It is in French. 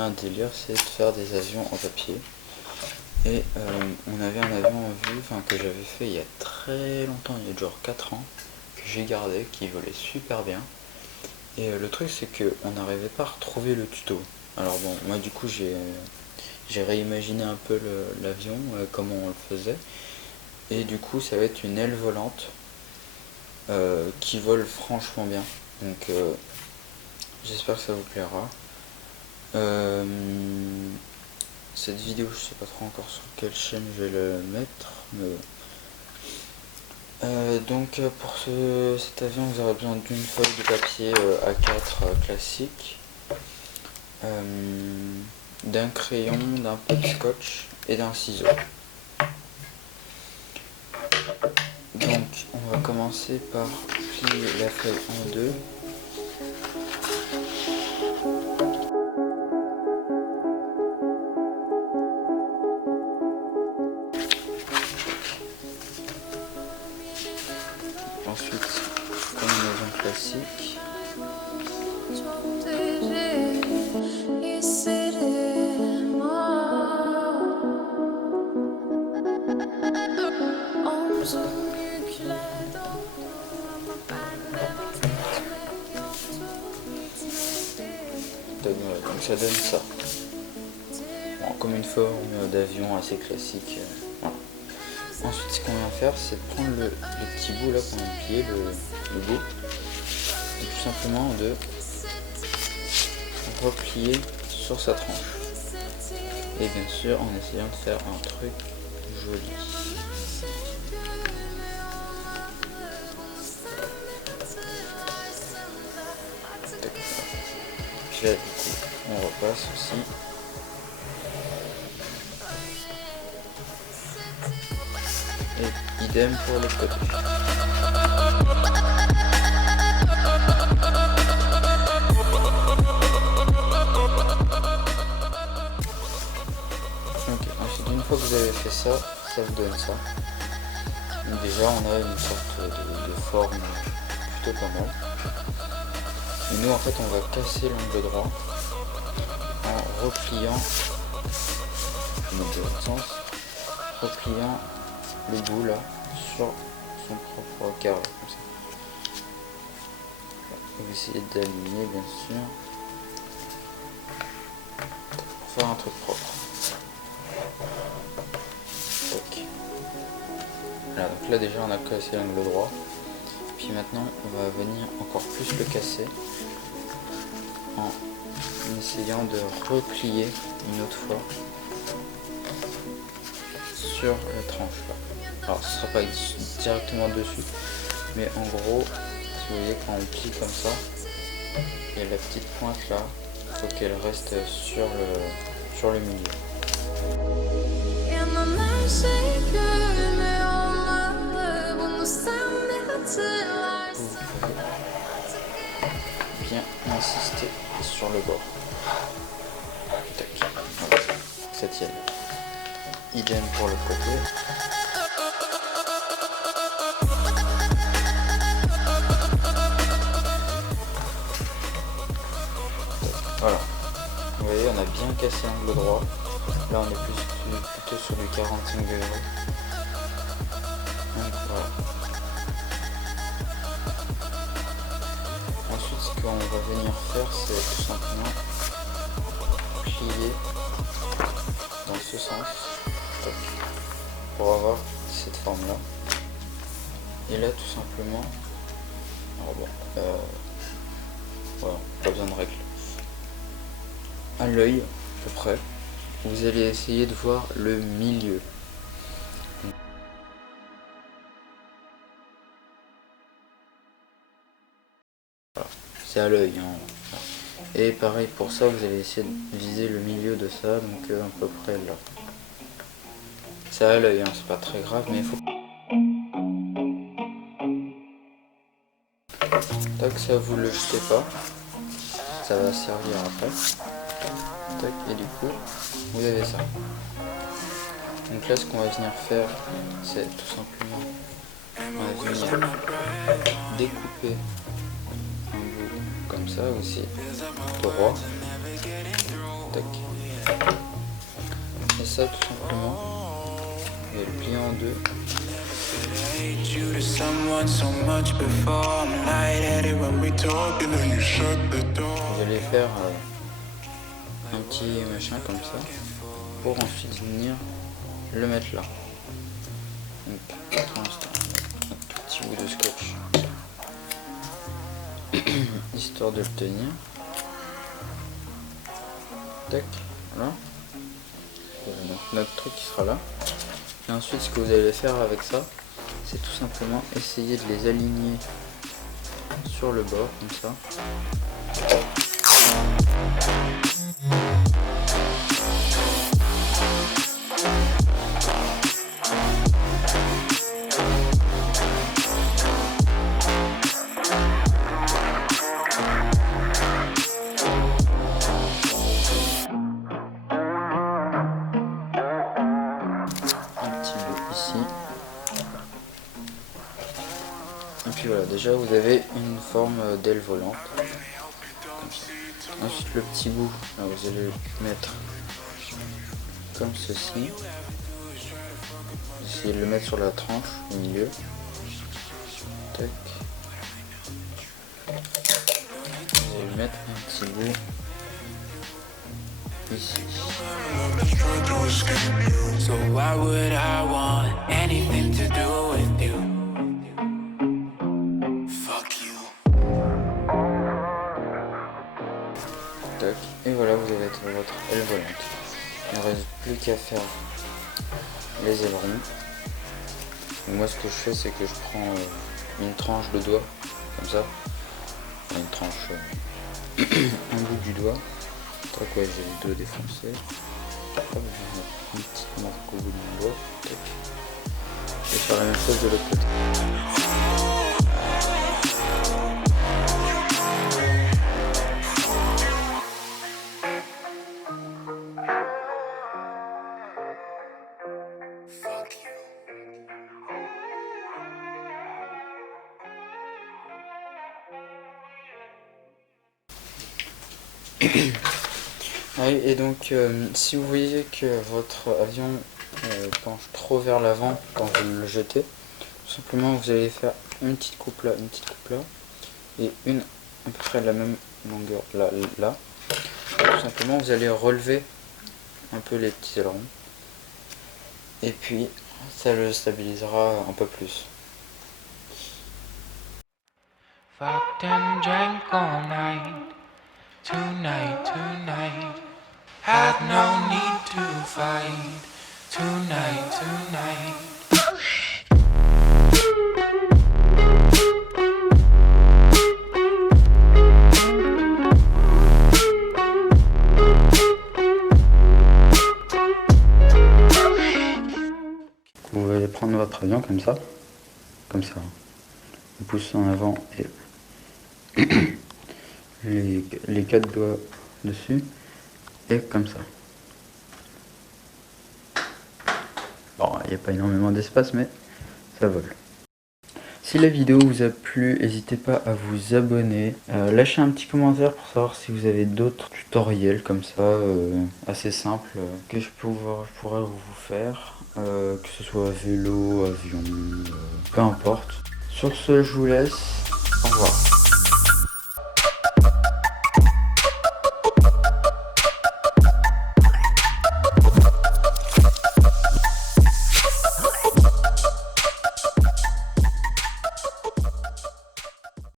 un délire, c'est de faire des avions en papier. Et on avait un avion en vue, que j'avais fait il y a très longtemps, il y a genre 4 ans, que j'ai gardé, qui volait super bien. Et le truc c'est qu'on n'arrivait pas à retrouver le tuto. Alors bon, moi du coup j'ai réimaginé un peu l'avion, comment on le faisait. Et du coup ça va être une aile volante qui vole franchement bien. Donc j'espère que ça vous plaira. Cette vidéo, je sais pas trop encore sur quelle chaîne je vais le mettre, mais donc pour cet avion, vous aurez besoin d'une feuille de papier A4 classique, d'un crayon, d'un peu de scotch et d'un ciseau. Donc on va commencer par plier la feuille en deux. Ensuite, comme un avion classique, donc ça donne ça. Bon, comme une forme d'avion assez classique. Voilà. Ensuite, ce qu'on va faire, c'est de prendre le petit bout là qu'on a plié, le bout, et tout simplement de replier sur sa tranche. Et bien sûr, en essayant de faire un truc joli. Puis là, du coup, on repasse aussi. Et idem pour l'autre côté. Ok, ensuite une fois que vous avez fait ça, ça vous donne ça. Donc déjà on a une sorte de forme plutôt pas mal. Et nous en fait on va casser l'angle droit en repliant, je vais mettre de l'autre sens, repliant le bout là sur son propre carré comme ça. On va essayer d'aligner bien sûr pour faire un truc propre. Tac. Voilà, donc là déjà on a cassé l'angle droit. Puis maintenant on va venir encore plus le casser en essayant de replier une autre fois sur la tranche là. Alors ce sera pas directement dessus, mais en gros, si vous voyez quand on plie comme ça, il y a la petite pointe là, il faut qu'elle reste sur le milieu. Vous pouvez bien insister sur le bord. Tac. Voilà. Ça tienne. Idem pour le côté. Voilà. Vous voyez, on a bien cassé l'angle droit. Là, on est plutôt sur du 45 degrés. Donc, voilà. Ensuite, ce qu'on va venir faire, c'est tout simplement plier dans ce sens pour avoir cette forme là. Et là, tout simplement, alors bon, voilà, pas besoin de règles. À l'œil, à peu près, vous allez essayer de voir le milieu. Voilà. C'est à l'œil. Hein. Et pareil pour ça, vous allez essayer de viser le milieu de ça, donc à peu près là. C'est à l'œil, hein, c'est pas très grave, mais il faut... Tac, ça vous le jetez pas, ça va servir après. Tac, et du coup, vous avez ça. Donc là, ce qu'on va venir faire, c'est tout simplement, on va venir découper un bout comme ça aussi, droit. Tac. Et ça tout simplement, vous allez le plier en deux. Vous allez faire un petit machin comme ça pour ensuite venir le mettre là. Donc pour l'instant, un tout petit bout de scotch histoire de le tenir. Tac, voilà. Donc notre truc qui sera là. Et ensuite ce que vous allez faire avec ça, c'est tout simplement essayer de les aligner sur le bord comme ça. Ici. Et puis voilà, déjà vous avez une forme d'aile volante. Ensuite le petit bout, là, vous allez le mettre comme ceci. Essayez de le mettre sur la tranche au milieu. Tac. Vous allez mettre un petit bout ici. So why would I want anything to do with you? Fuck you. Tac. Et voilà, vous avez votre aile volante. Il ne reste plus qu'à faire les ailerons. Donc moi ce que je fais, c'est que je prends une tranche de doigt, comme ça. Une tranche, un bout du doigt. Tac, ouais, j'ai les deux défoncés. Hop, je vais mettre une petite marque au bout de mon doigt. Tac. Je vais faire la même chose de l'autre côté. Oui, et donc si vous voyez que votre avion penche trop vers l'avant quand vous le jetez, tout simplement vous allez faire une petite coupe là, et une à peu près de la même longueur là. Tout simplement vous allez relever un peu les petits ailerons et puis ça le stabilisera un peu plus. Fucked and drank all night, tonight. Had no need to fight, tonight. Vous allez prendre votre avion comme ça. Vous poussez en avant et les quatre doigts dessus et comme ça. Bon, il n'y a pas énormément d'espace mais ça vole. Si la vidéo vous a plu, n'hésitez pas à vous abonner, lâchez un petit commentaire pour savoir si vous avez d'autres tutoriels comme ça, assez simples, que je pourrais vous faire, que ce soit vélo, avion, peu importe. Sur ce, je vous laisse, au revoir.